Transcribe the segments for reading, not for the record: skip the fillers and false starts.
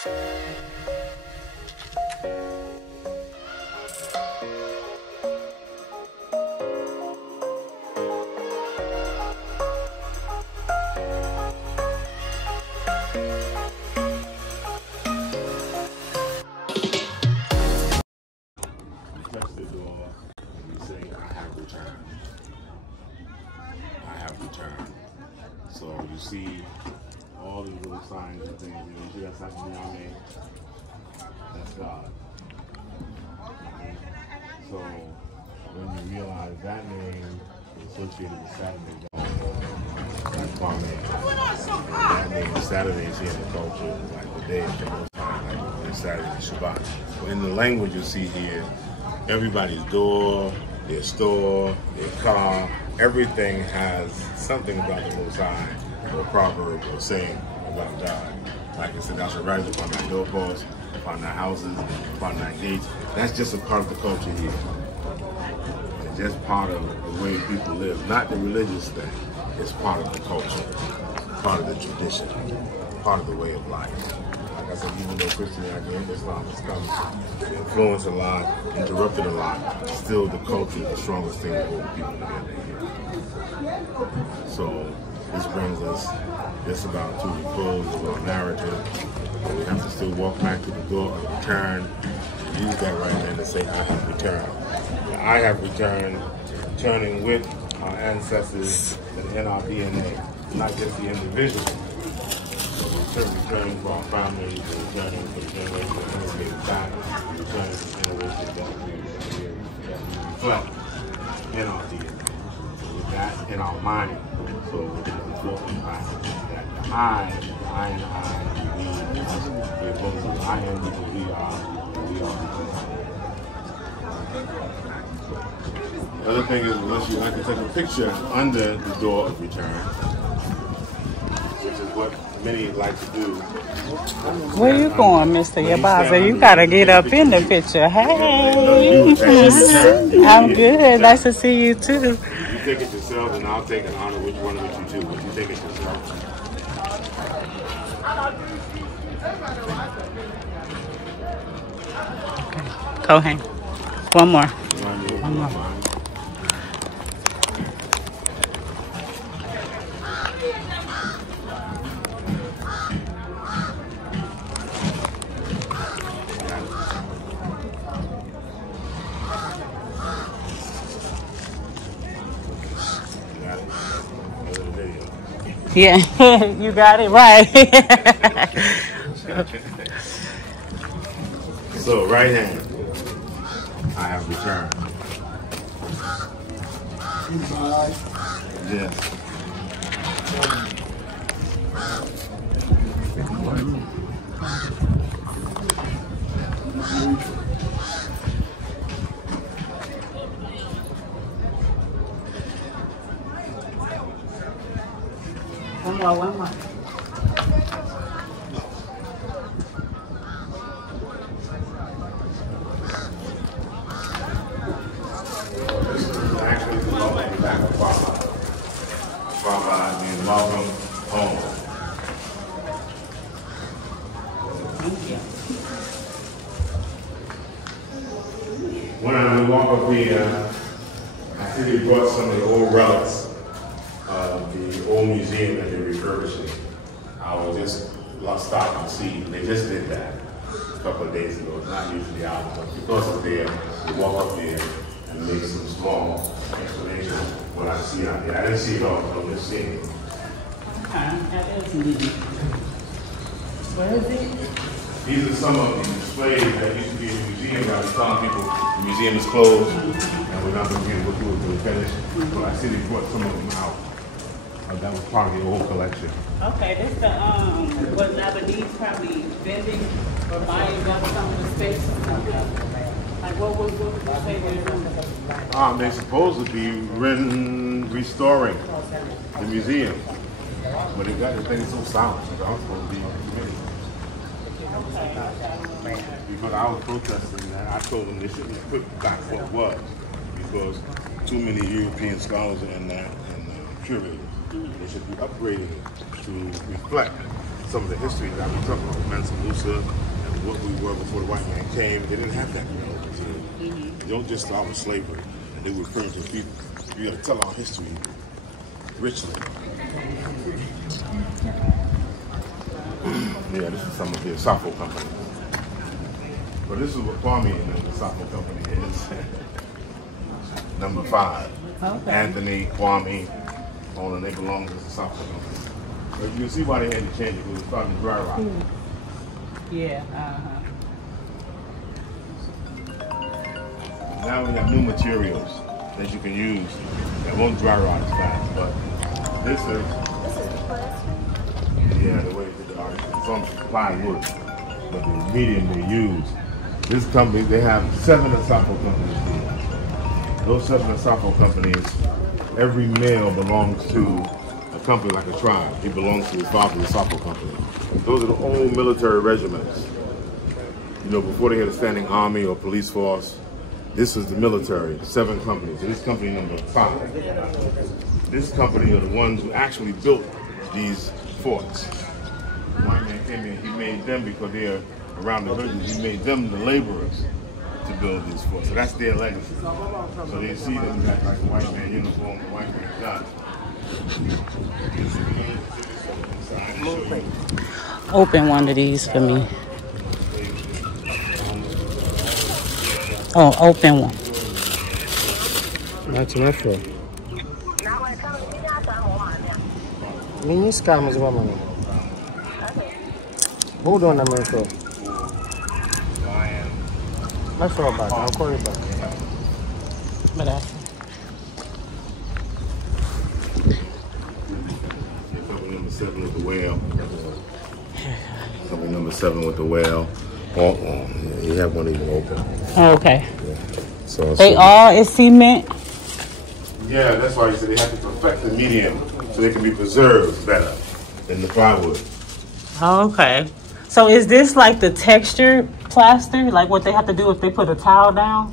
Touch the door and you say, I have returned. I have returned. So you see all these little signs and things. You see that's like Yahweh. That's God. Okay. So when you realize that name is associated with Saturday, that's Kwame. That name, Saturday is here in the culture, like the day of the Most High, like when Saturday is Shabbat. But in the language you see here, everybody's door, their store, their car, everything has something about the Most High, or proverb, or saying about God. Like I said, thou shalt rise upon thy doorposts, upon thy houses, upon thy gates. That's just a part of the culture here. It's just part of the way people live, not the religious thing. It's part of the culture, part of the tradition, part of the way of life. Like I said, even though Christianity and Islam has come, influenced a lot, interrupted a lot, still the culture is the strongest thing that holds people together here. So this brings us just about to the close of our narrative. But we have to still walk back to the door of return, use that right hand to say, I have returned. I have returned, returning with our ancestors and in our DNA, not just the individual. So we're returning for our families, we're returning for the generation that we gave back, we're returning for the generation that we reflect in our DNA. So with that in our mind, so it's important that the I and I, we, us, we're both the I am because we are. The other thing is, unless you like to take a picture under the door of return, which is what many like to do. Where you going, Mr. Yabazah? You gotta get up in the picture. Hey, I'm good. Nice to see you too. You take it yourself, and I'll take an honor. Which one of you two? Would you take it yourself? Kohen. One more. One more. Yeah, you got it right. So, right hand, I have returned. Yes. One more. This is actually the welcome back of Baba. Baba means welcome home. Thank you. When we walk up here, I see they brought some of the old relics of the old museum that they're refurbishing. I will just stop and see. They just did that a couple of days ago. It's not usually out, but because it's there, we walk up there and make some small explanation of what I see out there. I didn't see it all, but I'm just seeing it. That is neat. Where is it? These are some of the displays that used to be in the museum. I was telling people the museum is closed and we're not going to be able to go through it to finish. But I see they brought some of them out. That was part of the old collection. Okay, this the what Lebanese probably vending or buying up some of the space. Like what would you say they're doing? They're supposed to be restoring the museum, but they got the thing so sound. So I'm supposed to be on the committee. Because I was protesting that, I told them they shouldn't put back what it was because too many European scholars are in that and curators. They should be upgrading it to reflect some of the history that we talking about, Mansa Musa and what we were before the white man came. They didn't have that. You don't just start with slavery and they were primitive people. You got to tell our history richly. Yeah, this is some of the Sappho company. But this is what Kwame and the Sappho company is. Number 5. Okay. Anthony, Kwame, all and they belong to the Sappho company. But you can see why they had to change it because it started to dry rot. Yeah, Now we have new materials that you can use that won't dry rot as fast. But this is yeah, the way they did the art. It's on plywood, but the medium they use. This company, they have 7 Sappho companies. Those 7 Sappho companies, every male belongs to a company like a tribe. He belongs to his father's Sappho company. Those are the old military regiments. You know, before they had a standing army or police force, this is the military, 7 companies. And this company number 5. This company are the ones who actually built these forts. The white man came in, he made them because they're around the villages. He made them the laborers to build these forts. So that's their legacy. So they see them like the white man uniform, the white man gun. Open one of these for me. Oh, open one. That's natural. Mini scam is one man. Hold on a minute. Let's go back. I'll call you back. But Company number 7 with the whale. Company number 7 with the whale. Oh, you have one even open. okay. Yeah. So They all is cement. Yeah, that's why you said they have to perfect the medium so they can be preserved better than the plywood. Okay. So is this like the texture plaster, like what they have to do if they put a tile down?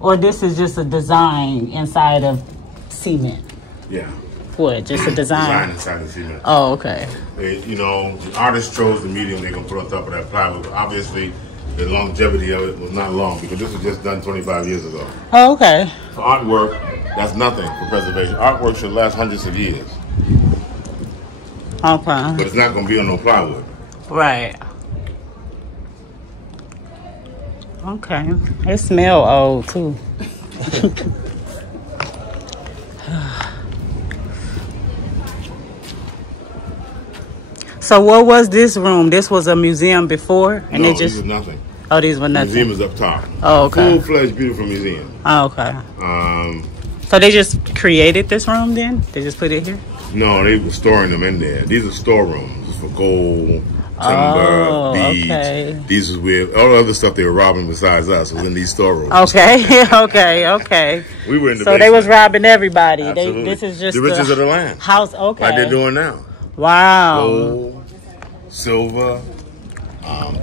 Or this is just a design inside of cement? Yeah. What, just a design? Design inside the cement. Oh, okay. You know, the artist chose the medium they're going to put on top of that plywood. Obviously, the longevity of it was not long because this was just done 25 years ago. Oh, okay. For artwork, that's nothing for preservation. Artwork should last hundreds of years. Okay. But it's not going to be on no plywood. Right. Okay. It smell old too. So what was this room? This was a museum before, and No, it just these was nothing. Oh, these were The nothing. museum is up top. Oh, okay. Full-fledged, beautiful museum. Oh, okay. Um, So they just created this room then? They just put it here? No, they were storing them in there. These are storerooms for gold, timber, beads. Okay. These is where all the other stuff they were robbing besides us was in these storerooms. Okay, okay. We were in the So basement. they was robbing everybody. Absolutely. This is just the riches of the land. house. Okay. Like they're doing now. Wow. Gold, silver,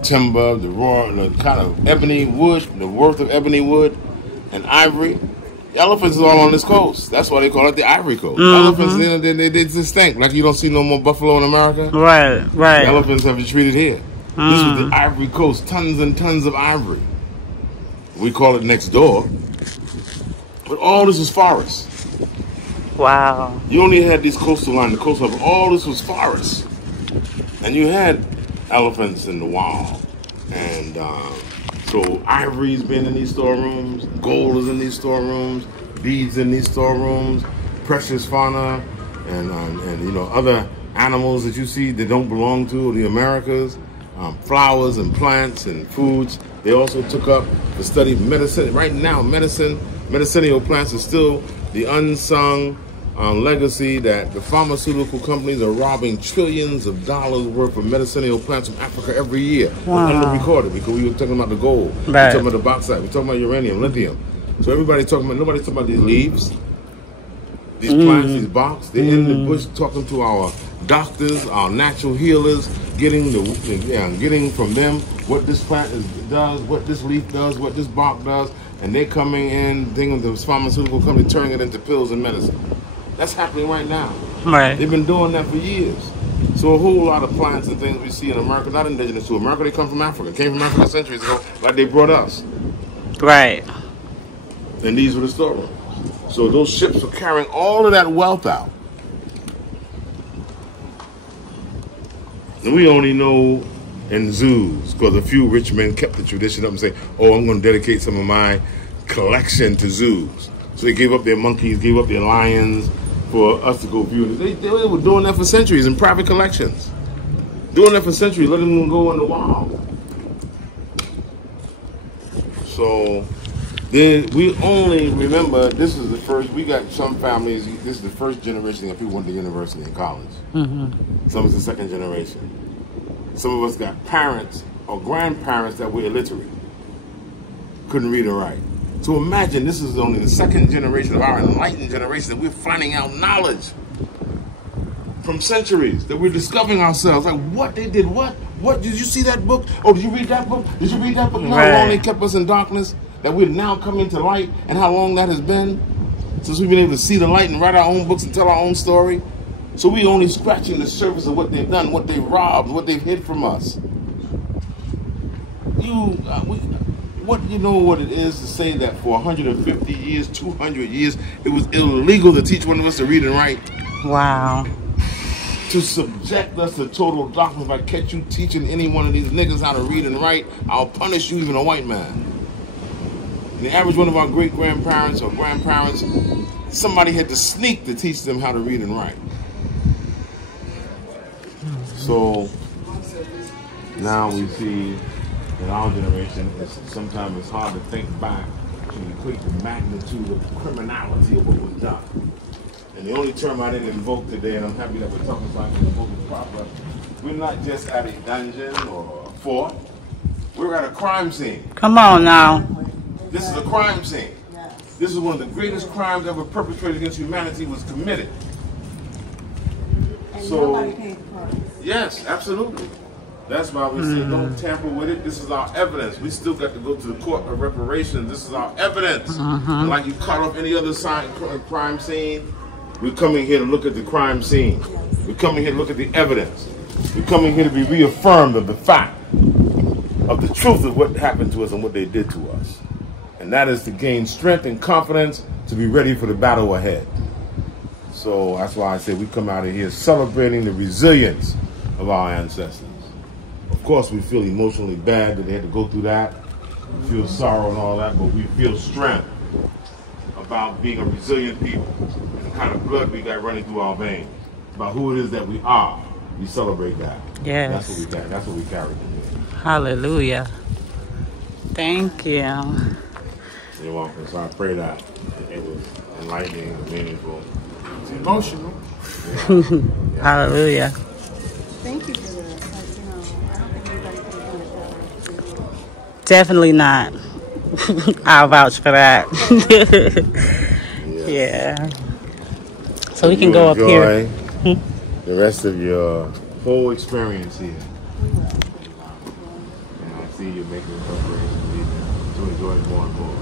timber, the kind of ebony wood, the worth of ebony wood and ivory. The elephants is all on this coast. That's why they call it the Ivory Coast. Elephants, they just stink. Like you don't see no more buffalo in America. Right. The elephants have retreated here. This was the Ivory Coast. Tons and tons of ivory. We call it next door. But all this was forest. Wow. You only had these coastal line, the coastal line, but all this was forest. And you had elephants in the wild. And so ivory's been in these storerooms, gold is in these storerooms, beads in these storerooms, precious fauna, and you know, other animals that you see that don't belong to the Americas, flowers and plants and foods. They also took up the study of medicine. Right now, medicinal plants are still the unsung legacy that the pharmaceutical companies are robbing trillions of dollars worth of medicinal plants from Africa every year. Wow. Unrecorded, because we were talking about the gold, Right. we're talking about the bauxite, we're talking about uranium, lithium. So everybody's talking about, nobody's talking about these leaves, these plants, these barks. They're in the bush talking to our doctors, our natural healers, getting from them what this plant does, what this leaf does, what this bark does, and they're coming in, thinking the pharmaceutical company turning it into pills and medicine. That's happening right now. Right. They've been doing that for years. So a whole lot of plants and things we see in America, not indigenous to America, they come from Africa. Came from Africa centuries ago, like they brought us. Right. And these were the storerooms. So those ships were carrying all of that wealth out. And we only know in zoos, because a few rich men kept the tradition up and say, oh, I'm going to dedicate some of my collection to zoos. So they gave up their monkeys, gave up their lions for us to go view. They were doing that for centuries in private collections. Doing that for centuries, letting them go in the wild. So then we only remember, this is the first, we got some families, this is the first generation that people went to university and college. Some is the second generation. Some of us got parents or grandparents that were illiterate. Couldn't read or write. So imagine this is only the second generation of our enlightened generation that we're finding out knowledge from centuries, that we're discovering ourselves. Like what they did, what? Did you see that book? Oh, did you read that book? Did you read that book? You know how long they kept us in darkness? That we're now coming to light, and how long that has been? Since we've been able to see the light and write our own books and tell our own story. So we only scratching the surface of what they've done, what they've robbed, what they've hid from us. What you know what it is to say that for 150 years, 200 years, it was illegal to teach one of us to read and write? Wow. To subject us to total darkness. If I catch you teaching any one of these niggas how to read and write, I'll punish you, even a white man. And the average one of our great-grandparents or grandparents, somebody had to sneak to teach them how to read and write. So now we see in our generation, sometimes it's hard to think back to equate the magnitude of the criminality of what was done. And the only term I didn't invoke today, and I'm happy that we're talking about the invoke is proper, we're not just at a dungeon or a fort, we're at a crime scene. Come on now. This is a crime scene. This is one of the greatest crimes ever perpetrated against humanity was committed. And so, nobody paid the price. Yes, absolutely. That's why we say don't tamper with it. This is our evidence. We still got to go to the court of reparations. This is our evidence. And like you cut off any other crime scene, we're coming here to look at the crime scene. We're coming here to look at the evidence. We're coming here to be reaffirmed of the fact of the truth of what happened to us and what they did to us. And that is to gain strength and confidence to be ready for the battle ahead. So that's why I say we come out of here celebrating the resilience of our ancestors. Of course, we feel emotionally bad that they had to go through that. We feel sorrow and all that, but we feel strength about being a resilient people and the kind of blood we got running through our veins. About who it is that we are. We celebrate that. Yes. That's what we got. That's what we carry today. Hallelujah. Thank you. You're welcome. So I pray that it was enlightening and meaningful. It's emotional. Yeah. Hallelujah. Thank you for this. Like, you know, I don't think anybody could have done it better. Definitely not. I'll vouch for that. Yeah. So we can go up here. The rest of your whole experience here. And I see you making preparations to enjoy it more and more.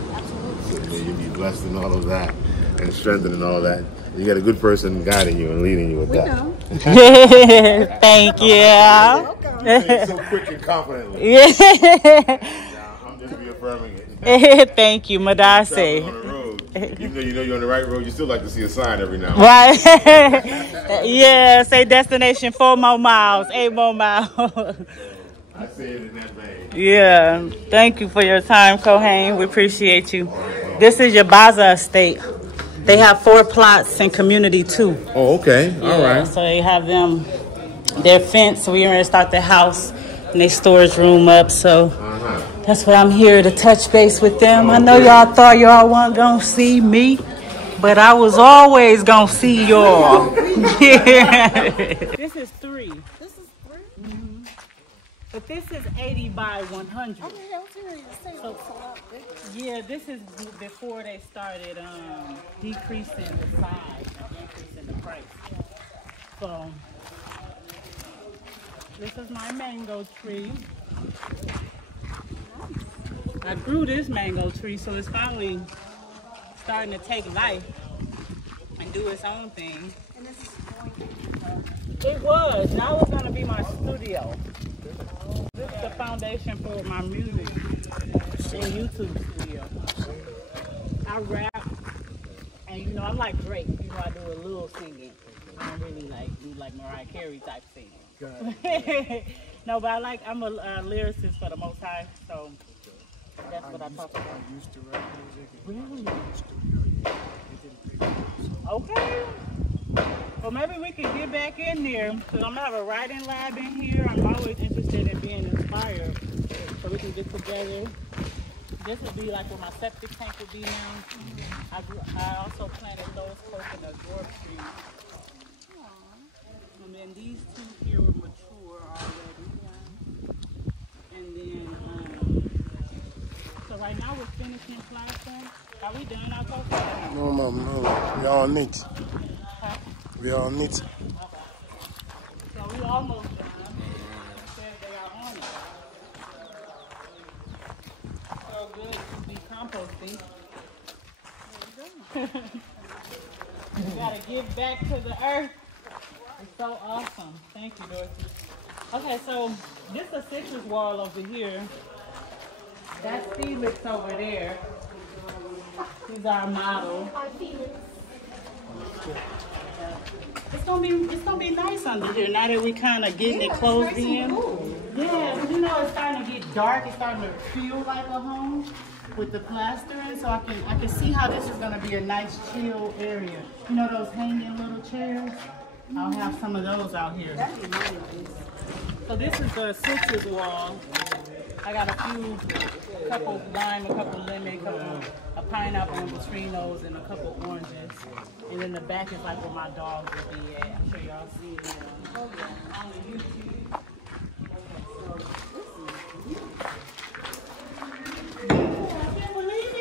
So may you be blessed in all of that and strengthened in all of that. You got a good person guiding you and leading you with that. Know. Thank you. So quick and confidently. Yeah. I'm just reaffirming it. Thank you, Madase. On the road, even though you know you're on the right road, you still like to see a sign every now and then. Right. Yeah, say destination 4 more miles, 8 more miles. I say it in that vein. Yeah. Thank you for your time, Kohen. We appreciate you. This is Yabazah estate. They have 4 plots in community 2. Oh, okay. All right. So they have them, their fence. So we're going to start the house and their storage room up. So that's what I'm here to touch base with them. I know y'all thought y'all weren't going to see me, but I was always going to see y'all. This is 3. This is 3? Mm-hmm. But this is 80 by 100. Okay, I was hearing you say it looks a lot bigger. Yeah, this is before they started decreasing the size and increasing the price. So this is my mango tree. I grew this mango tree, so it's finally starting to take life and do its own thing. And this is going to be It was. Now it's gonna be my studio. This is the foundation for my music and YouTube studio. I rap, and you know I'm like Drake. You know I do a little singing. I don't really do like Mariah Carey type singing. No, but I'm a lyricist for the Most High, so that's what I talk about. I used to rap music. Really? Okay. Well, maybe we can get back in there, because I'm going to have a writing lab in here. I'm always interested in being inspired, so we can get together. This would be like where my septic tank would be now. I also planted those coconut dwarf trees. And then these two here were mature already. And then, so right now we're finishing plastering. Are we done our coconut? No, ma'am, no. We are on it. Huh? We are on it. Okay. So we almost done. It says they are on it. So good to be composting. There you go. You gotta give back to the earth. It's so awesome. Thank you, Dorothy. Okay, so this is a citrus wall over here. That's Felix over there. He's our model. It's gonna be nice under here now that we kind of getting it closed in. Yeah, but you know it's starting to get dark. It's starting to feel like a home with the plastering. So I can see how this is gonna be a nice chill area. You know those hanging little chairs? I'll have some of those out here. So this is the citrus wall. I got a couple lime, a couple lemon, a pineapple in between those, and a couple oranges. And then the back is like where my dogs would be at. I'm sure y'all see it on YouTube. I can't believe it.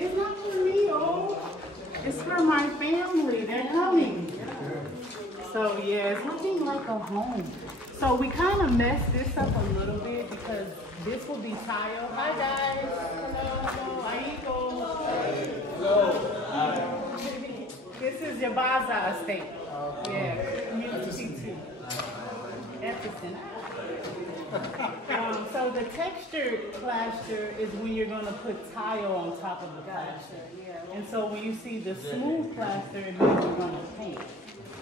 It's not for me, it's for my family. They're coming. So yeah, it's looking like a home. So we kind of messed this up a little bit because this will be tile. Hi guys. Hello. Hello. This is Yabazah estate. Yeah. Community too. Epson. So the textured plaster is when you're going to put tile on top of the plaster. And so when you see the smooth plaster, it means you're going to paint.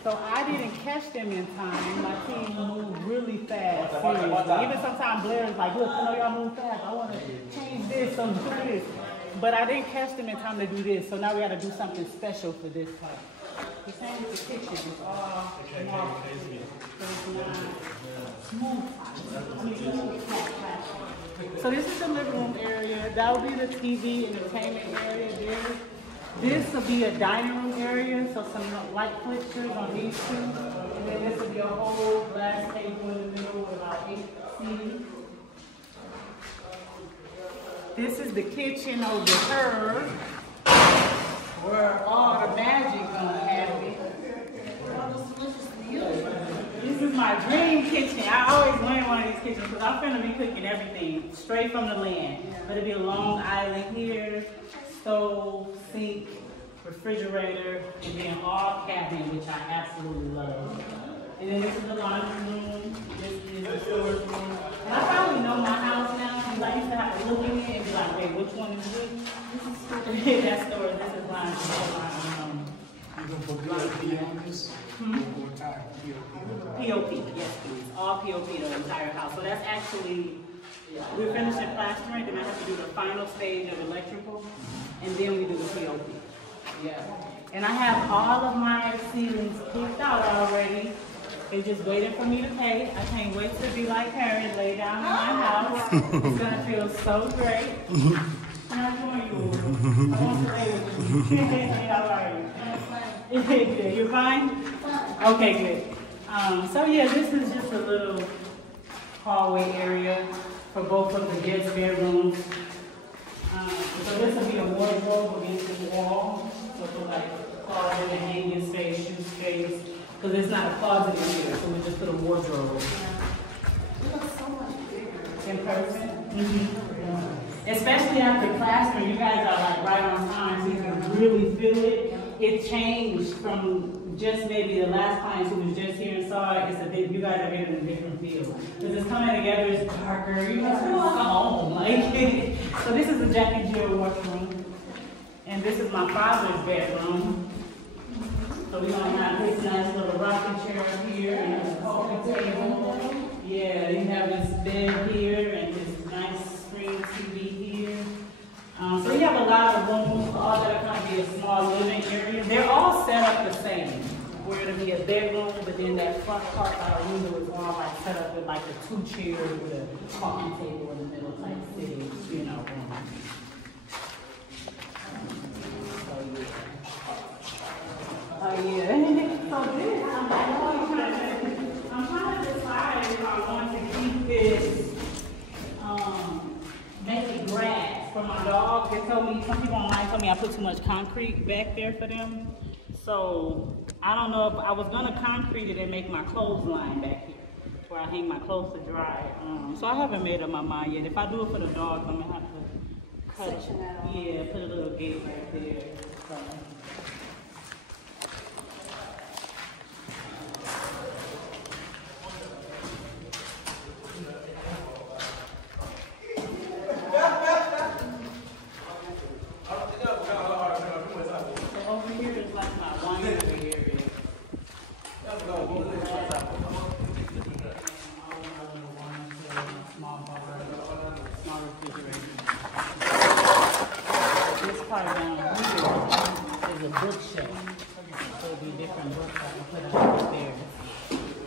So I didn't catch them in time. My team moved really fast, seriously. Even sometimes Blair is like, look, I know y'all move fast. I want to change this, so do this. But I didn't catch them in time to do this. So now we got to do something special for this part. The same with the kitchen. It's all smooth. So this is the living room area. That will be the TV entertainment area there. This will be a dining room area, so some light fixtures on these two. And then this will be a whole glass table in the middle with about 8 seating. This is the kitchen over here, where all the magic gonna happen. This is my dream kitchen. I always wanted one of these kitchens because I'm gonna be cooking everything straight from the land. But it'll be a long island here, stove, sink, refrigerator, and then all cabinet, which I absolutely love. And then this is the laundry room. This is the storage room. And I probably know my house now because I used to have to look in it and be like, wait, which one is which? That's storage. This is laundry. You gonna put POP on this? POP, yes please. All POP the entire house. So that's actually, we're finishing plastering, then I have to do the final stage of electrical, and then we do the POP. Yeah. And I have all of my ceilings picked out already. They're just waiting for me to pay. I can't wait to be like her and lay down in my house. It's gonna feel so great. Can I join you? I want to play with you. How are you? You're fine? Okay, good. So yeah, this is just a little hallway area for both of the guest bedrooms. So this will be a wardrobe against the wall. So for like closet and hanging space, shoe space. Because it's not a closet in here, so we just put a wardrobe. It looks so much bigger. In person? Mm-hmm. Yeah. Especially after classroom, you guys are like right on time, so you can really feel it. It changed from just maybe the last clients who was just here and saw it. It's a bit, you guys are getting a different feel. Because it's coming together, it's darker, you know, it's feel like a home. Like, so this is a Jack and Jill washroom. And this is my father's bedroom. So we're gonna have this nice little rocking chair here and this coffee table. Yeah, you have this bed here and this nice screen TV here. So you have a lot of rooms, all that are gonna be a small living area. They're all set up the same. Where it'll be a bedroom, but then that front part by the window is all like set up with like a 2 chairs with a coffee table in the middle type sitting, you know, room. Oh yeah. So this, I'm trying to decide if I want to keep this, make it grass for my dog. They told me, some people online told me I put too much concrete back there for them. So I don't know if I was gonna concrete it and make my clothesline back here, where I hang my clothes to dry. So I haven't made up my mind yet. If I do it for the dogs, I'm gonna have to cut it. Yeah, put a little gate right there. So.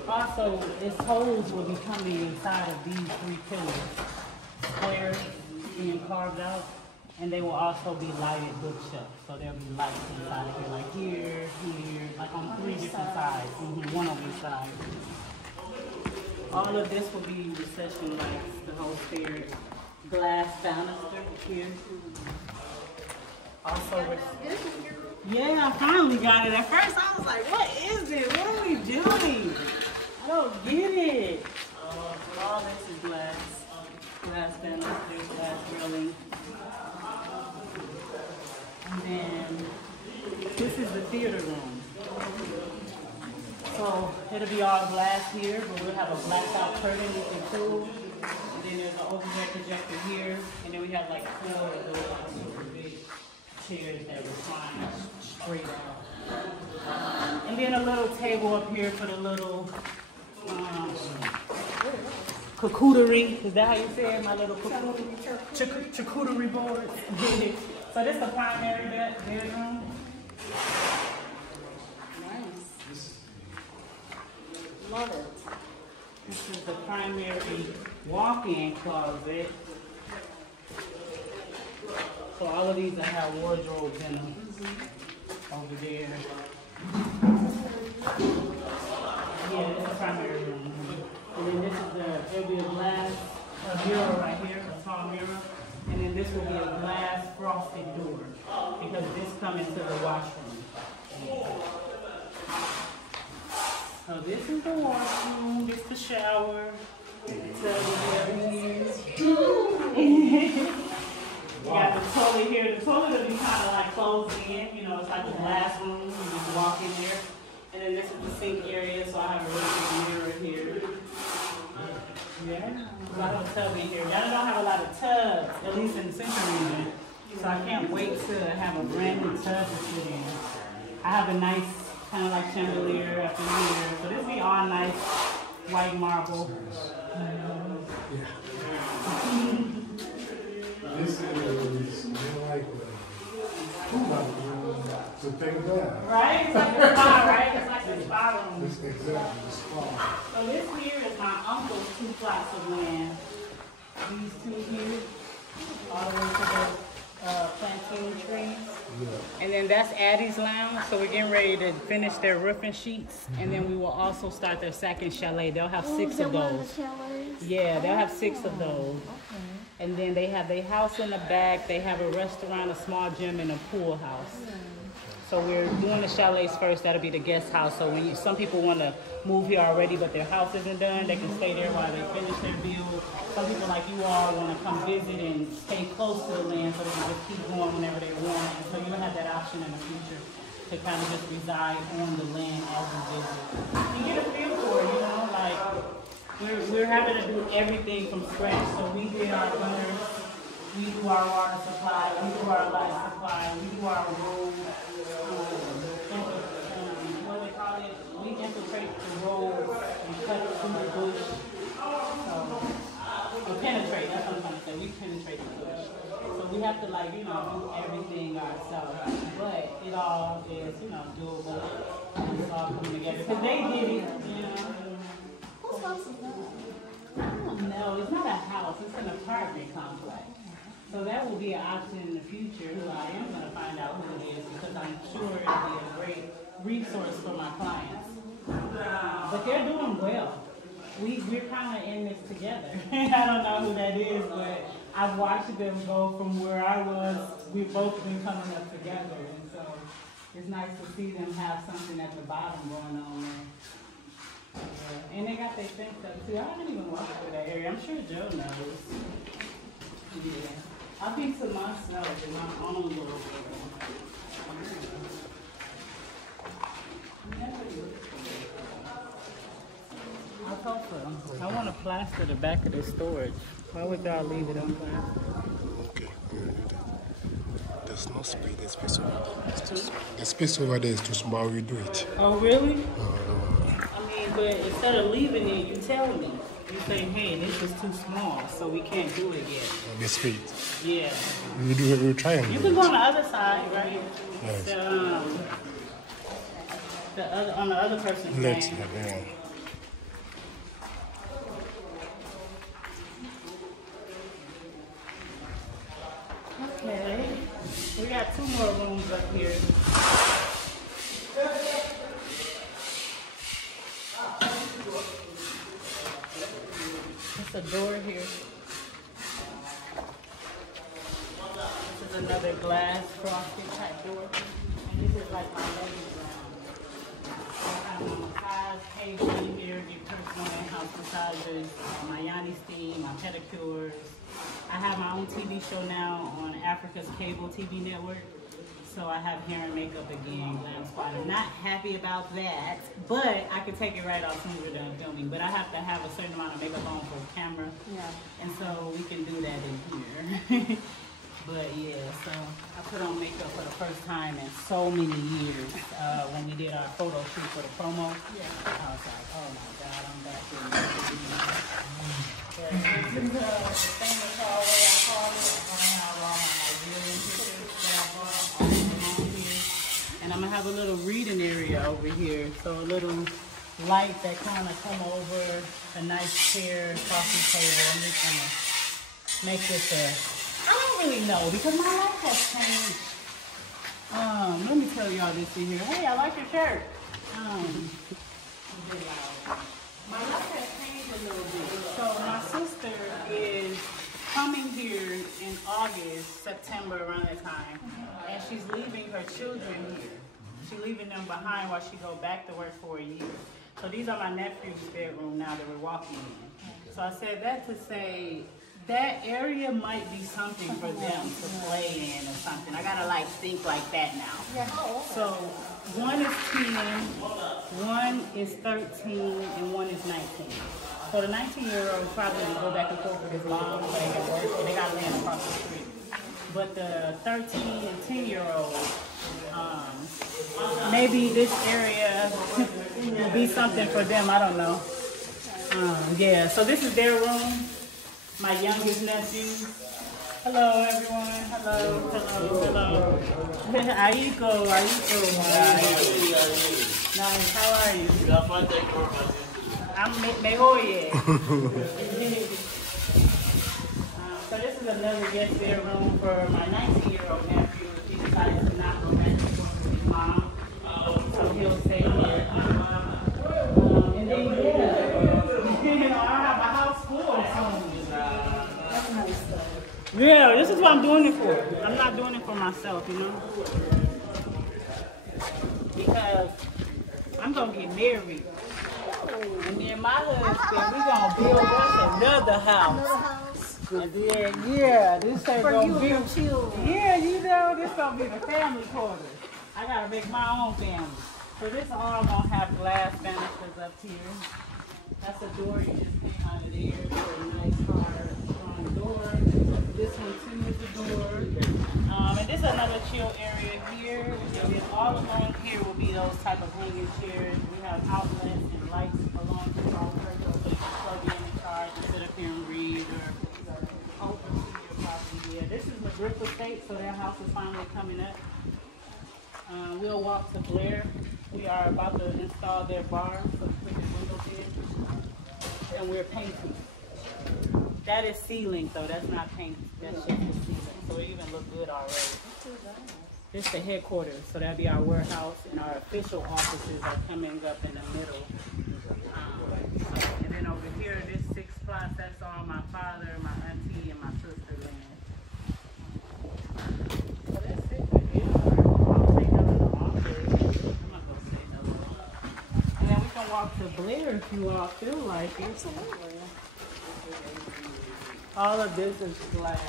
Also, its holes will be coming inside of these 3 pillars, squares being carved out, and they will also be lighted bookshelves. So there'll be lights inside of here, like here, here, like on 3 different sides, one on each side. All of this will be recession lights, the whole spirit. Glass banister here. Also, yeah, I finally got it. At first I was like, what is it? What are we doing? I don't get it. All this is glass. Glass banisters, glass railing. And then this is the theater room. So it'll be all glass here, but we'll have a blacked out curtain with the pool. And then there's an overhead projector here. And then we have like 4 of those super big chairs that recline straight out. And then a little table up here for the little charcuterie. Is that how you say it? My little charcuterie board. So this is the primary bedroom. Nice. Love it. This is the primary walk-in closet. So all of these I have wardrobes in them. Over there. Yeah, this is the primary room. And then this is there'll be a glass mirror right here, a small mirror. And then this will be a glass frosted door because this comes into the washroom. So this is the washroom, this is the shower. We got the toilet here. The toilet will be kind of like closed in, you know, it's like a glass room. You just walk in there. And then this is the sink area, so I have a really big mirror here. Yeah, so I have a tub in here. Y'all don't have a lot of tubs, at least in the central region. So I can't wait to have a brand new tub to sit in. I have a nice kind of like chandelier up in here. So this be all nice white marble. This is more like to take a bath. Right? It's like a spa, right? It's like a spa room. It's exactly the spa. So this here is my uncle's 2 plots of land. These 2 here, all the way to the plantain trees. Yeah. And then that's Addie's lounge. So we're getting ready to finish their roofing sheets. And then we will also start their second chalet. They'll have 6 of those. Yeah, they'll have 6 of those. Okay. And then they have their house in the back. They have a restaurant, a small gym, and a pool house. So we're doing the chalets first. That'll be the guest house. So when some people want to move here already, but their house isn't done, they can stay there while they finish their build. Some people like you all want to come visit and stay close to the land so they can just keep going whenever they want. And so you'll have that option in the future to kind of just reside on the land as you visit. You get a feel for it, you know, like we're having to do everything from scratch. So we did our gutters, we do our water supply, we do our light supply, we do our road. What do they call it? We infiltrate the road and cut through the bush. Or penetrate, that's what I'm trying to say. We penetrate the bush. So we have to, like, you know, do everything ourselves. But it all is, you know, doable. And it's all coming together. Because they did it, you know. Whose house is that? I don't know. It's not a house. It's an apartment complex. So that will be an option in the future. So I am going to find out who it is because I'm sure it'll be a great resource for my clients. But they're doing well. We're kind of in this together. I don't know who that is, but I've watched them go from where I was. We've both been coming up together. And so it's nice to see them have something at the bottom going on there. Yeah. And they got their fence up too. I haven't even walked through that area. I'm sure Joe knows. Yeah. I'll be to myself in my own little world. I thought so. I want to plaster the back of this storage. Why would y'all leave it unplastered? Okay, I'm gonna do that. There's no space. The space over there is too small. The space over there is too small. We do it. Oh, really? No. I mean, but instead of leaving it, you tell me. You say, hey, this is too small, so we can't do it yet. The speed. Yeah. We'll try and You do can it. go on the other side, right? Yes. On the other person's Let's land. yeah. Okay. We got 2 more rooms up here. There's a door here. This is another glass frosted type door. And this is like my living room. I have my massage table in here, get personal in-house massages, my yoni steam, my pedicures. I have my own TV show now on Africa's cable TV network. So I have hair and makeup again, Glam Squad. I'm not happy about that, but I can take it right off as soon as we're done filming. But I have to have a certain amount of makeup on for the camera. Yeah. And so we can do that in here. But yeah, so I put on makeup for the first time in so many years when we did our photo shoot for the promo. Yeah. I was like, oh my God, I'm back here. But this is the famous hallway, I call it. I'm going to have all my Nigerian pictures that I brought on here. And I'm going to have a little reading area over here. So a little light that kind of come over, a nice chair, coffee table. I'm just going to make this I don't really know because my life has changed. Let me tell y'all this in here. Hey, I like your shirt. My life has changed a little bit. So my sister is coming here in August, September, around that time, and she's leaving her children here. She's leaving them behind while she go back to work for a year. So these are my nephew's bedroom now that we're walking in. So I said that to say, that area might be something for them to play in or something. I gotta like think like that now. Yeah. So 1 is 10, 1 is 13, and 1 is 19. So the 19-year-old probably will go back and forth with his mom so they can work, and they got land across the street. But the 13 and 10-year-old, maybe this area will be something for them. I don't know. Yeah. So this is their room. My youngest nephew. Hello, everyone. Hello, hello, hello. Aiko. Nice. How are you? I'm mejor. So this is another guest bedroom for my 19-year-old nephew. He decided to not go back to work with his mom, so he'll stay here. And then yeah, I have a house full of soon. Yeah, this is what I'm doing it for. I'm not doing it for myself, you know? because I'm gonna get married. And then my husband, we gonna build us another house. And then, yeah, this ain't gonna be, yeah, you know, this gonna be the family quarters. I gotta make my own family. So this all gonna have glass banisters up here. That's a door you just came out of there. It's a nice hard strong door. This one too is a door. And this is another chill area here. And then all along here will be those type of hanging chairs. We have outlets and lights along the wall, so you can plug in and charge and sit up here and read or open to your property. Yeah, this is the Brick Estate, so their house is finally coming up. We'll walk to Blair. We are about to install their bar, so we put the windows in. And we're painting. That is ceiling, though. That's not paint. That's just the ceiling. So it even look good already. This is the headquarters, so that'll be our warehouse, and our official offices are coming up in the middle. And then over here, this 6 plots, that's all my father, my auntie, and my sister land. So that's it for here. I'll take up in the office. I'm not gonna say no. And then we can walk to Blair if you all feel like it. Absolutely. All of this is glass.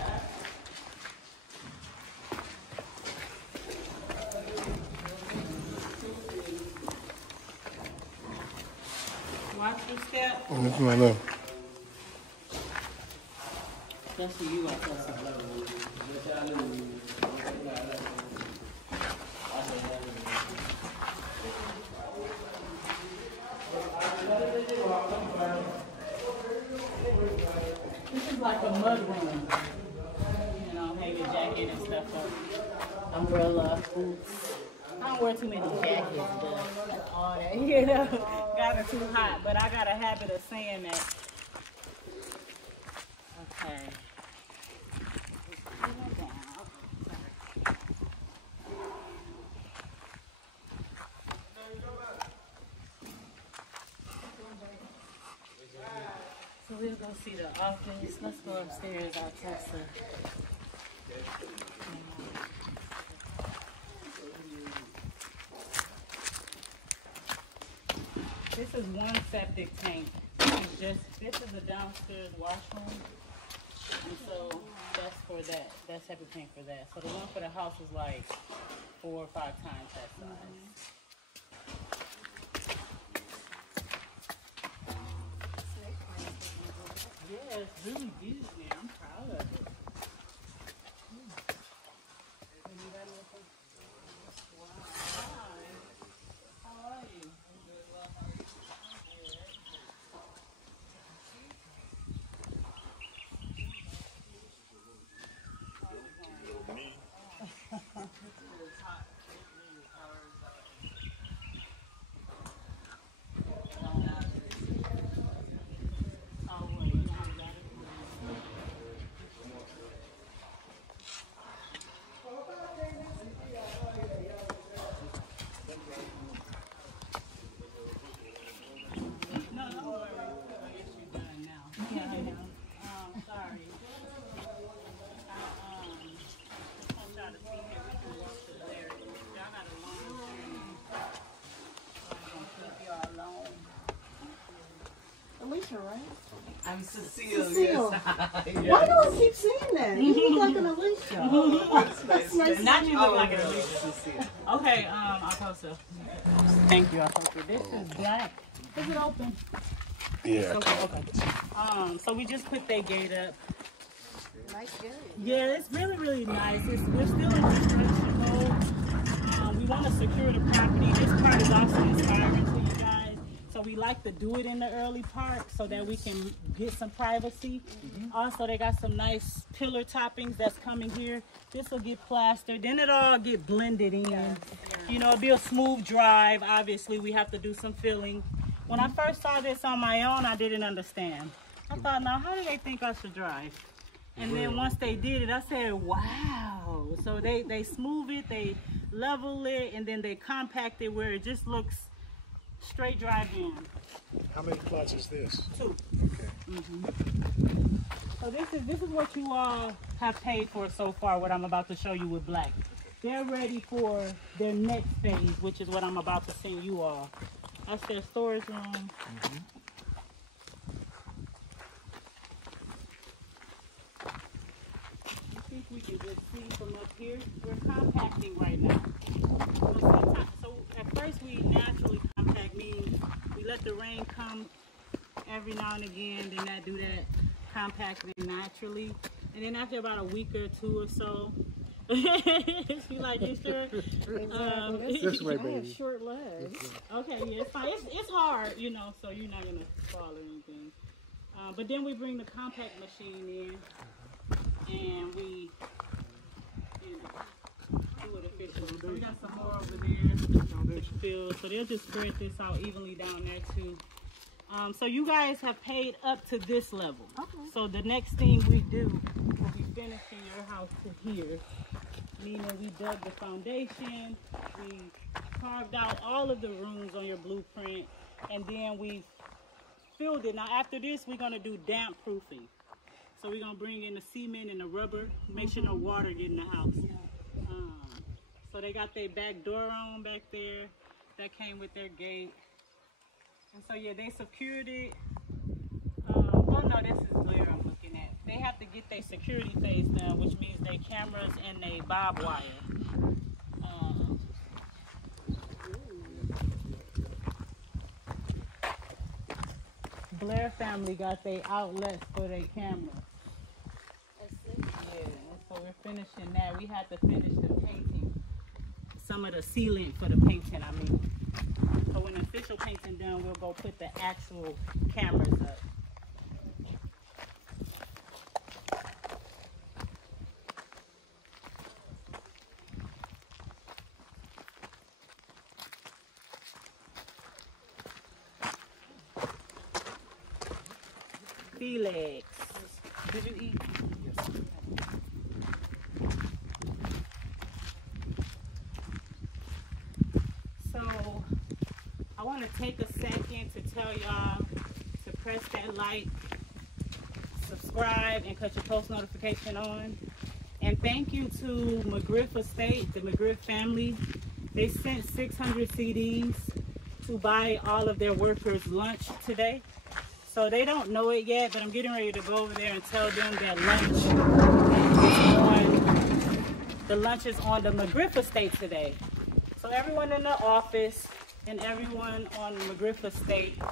Watch your step. I know. That's for you, I thought. This is like a mud room. You know, hang your jacket and stuff up. Umbrella, boots. I don't wear too many jackets, but all that, you know, got it too hot. But I got a habit of saying that. Okay. So we'll go see the office. Let's go upstairs. I'll test her. This is one septic tank. This is a downstairs washroom. And so that's for that. That's septic tank for that. So the one for the house is like 4 or 5 times that size. Yeah, it's really beautiful. I'm proud of it. How are you? Alicia, right? I'm Cecile. Cecile. Yes. Why do I keep saying that? You look like an Alicia. That's nice. Not you look like an Alicia. Alicia. Cecile. Okay, I'll post it. Thank you, I'll post it. This is black. Is it open? Yeah. Okay. So we just put that gate up. Nice gate. Yeah, it's really, really nice. We're still in construction mode. We want to secure the property. This part is also inspiring to you guys. So we like to do it in the early part so that we can get some privacy. Also, they got some nice pillar toppings that's coming here. This will get plastered. Then it'll all get blended in. You know, it'll be a smooth drive. Obviously, we have to do some filling. When I first saw this on my own, I didn't understand. I thought, now, how do they think I should drive? And then once they did it, I said, wow. So they smooth it, they level it, and then they compact it where it just looks straight drive in. How many plots is this? 2. Okay. So this is what you all have paid for so far, what I'm about to show you with black. they're ready for their next phase, which is what I'm about to send you all. That's their storage room. I think we can just see from up here. We're compacting right now. So at first we naturally compact, means we let the rain come every now and again, then I do that compacting naturally. And then after about a week or two or so, she like, you sure? This way, baby. I have short legs. Okay, yeah, it's fine. It's hard, you know, so you're not going to fall or anything. But then we bring the compact machine in, and we, you know, do it efficiently. So we got some more over there to fill. So they'll just spread this out evenly down there too. So you guys have paid up to this level. Okay. So the next thing we do will be finishing your house to here. Meaning we dug the foundation, we carved out all of the rooms on your blueprint, and then we filled it. Now after this, we're gonna do damp proofing. So we're gonna bring in the cement and the rubber, make sure no water get in the house. So they got their back door on back there. That came with their gate. And so yeah, they secured it. Oh no, this is Blair I'm looking at. They have to get their security phase done, which means their cameras and their bob wire. Blair family got their outlets for their cameras. Yeah, and so we're finishing that. We had to finish the painting. Some of the sealant for the painting, I mean. So when the official painting done, we'll go put the actual cameras up. Felix, did you eat? Yes. So I want to take a second to tell y'all to press that like, subscribe, and cut your post notification on. And thank you to McGriff Estate, the McGriff family. They sent 600 CDs to buy all of their workers lunch today. So they don't know it yet, but I'm getting ready to go over there and tell them that lunch is on the McGriff Estate today. So everyone in the office and everyone on the McGriff Estate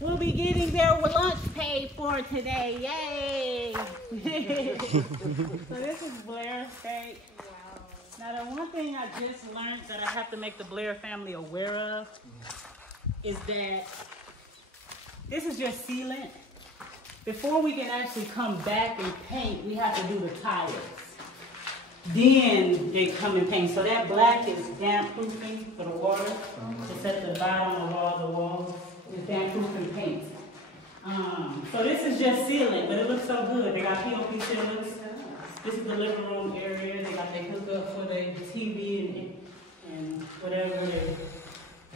will be getting their lunch paid for today. Yay! So this is Blair Estate. Wow. Now the one thing I just learned that I have to make the Blair family aware of is that this is just sealant. Before we can actually come back and paint, we have to do the tiles. Then they come and paint. So that black is damp proofing for the water. It's at the bottom of all the walls. It's damp proofing paint. So this is just sealant, but it looks so good. They got POP ceilings. This is the living room area. They got their hookup for their TV and whatever their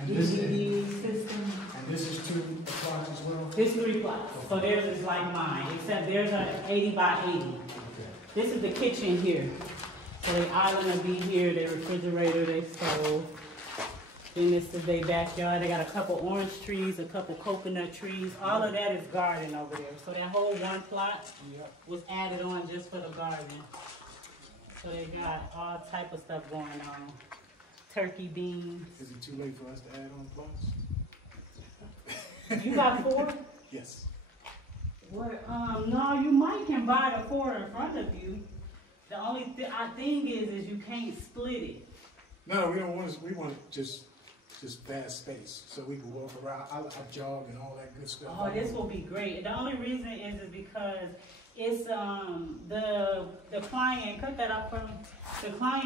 DVD system. And this is 2 plots as well? This is 3 plots. So theirs is like mine, except theirs are 80 by 80. Okay. This is the kitchen here. So the island will be here, their refrigerator, their stove. Then this is their backyard. They got a couple orange trees, a couple coconut trees. All of that is garden over there. So that whole 1 plot was added on just for the garden. So they got all type of stuff going on. Turkey beans. Is it too late for us to add on plots? You got 4? Yes. What? No, you might can buy the 4 in front of you. The only thing is you can't split it. No, we don't want to. We want just vast space so we can walk around. I jog and all that good stuff. Oh, this will be great. The only reason is because it's the client. Cut that up from the client